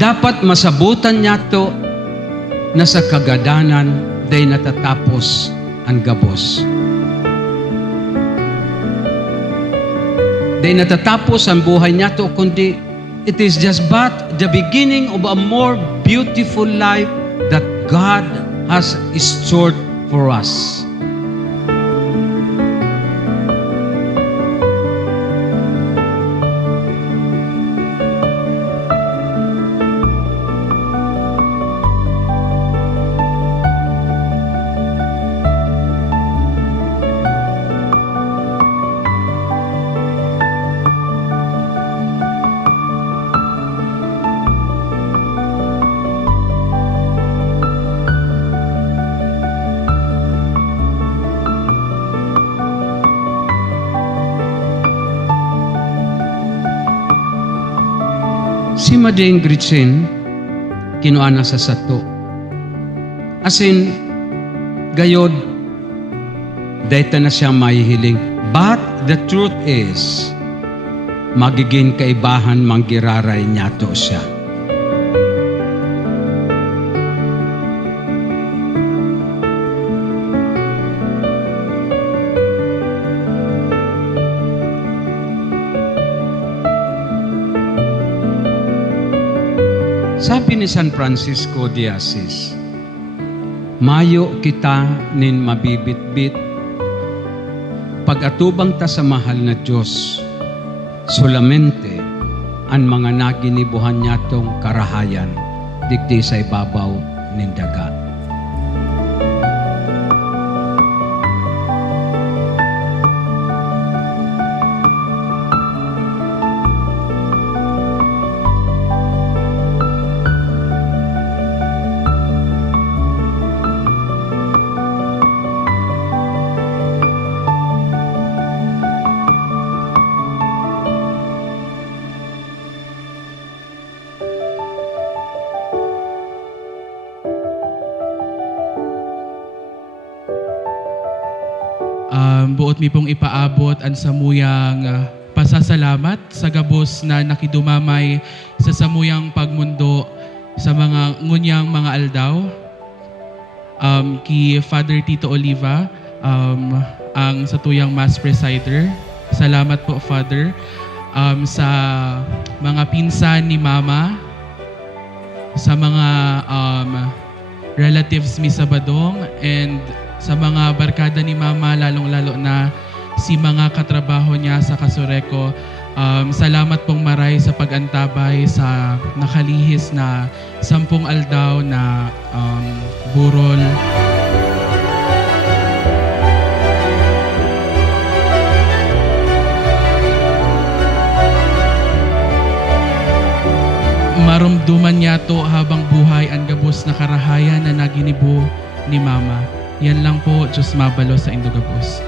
dapat masabutan niya to na sa kagadanan day natatapos ang gabos. Day natatapos ang buhay niya to, kundi it is just but the beginning of a more beautiful life that God has stored for us. Si Mading Gritchen, kinuana sa sato. As in, gayod, dahita na siya mahihiling. But the truth is, magiging kaibahan manggiraray niya to siya. Sabi ni San Francisco de Assis, mayo kita nin mabibitbit, pag-atubang ta sa mahal na Diyos, solamente ang mga naginibuhan niya tong karahayan, digdi sa ibabaw nin daga. Buot mi pong ipaabot ang samuyang pasasalamat sa gabos na nakidumamay sa samuyang pagmundo sa mga ngunyang mga aldaw. Ki Father Tito Oliva, ang satuyang Mass Presider. Salamat po, Father. Sa mga pinsan ni Mama, sa mga relatives mi sa Badong, and sa mga barkada ni Mama, lalong-lalo na si mga katrabaho niya sa Kasureko. Salamat pong maray sa pag-antabay sa nakalihis na 10 aldaw na burol. Marumduman niya to habang buhay ang gabos na karahayan na naginibo ni Mama. Yan lang po, Diyos mabalo sa Indogabos.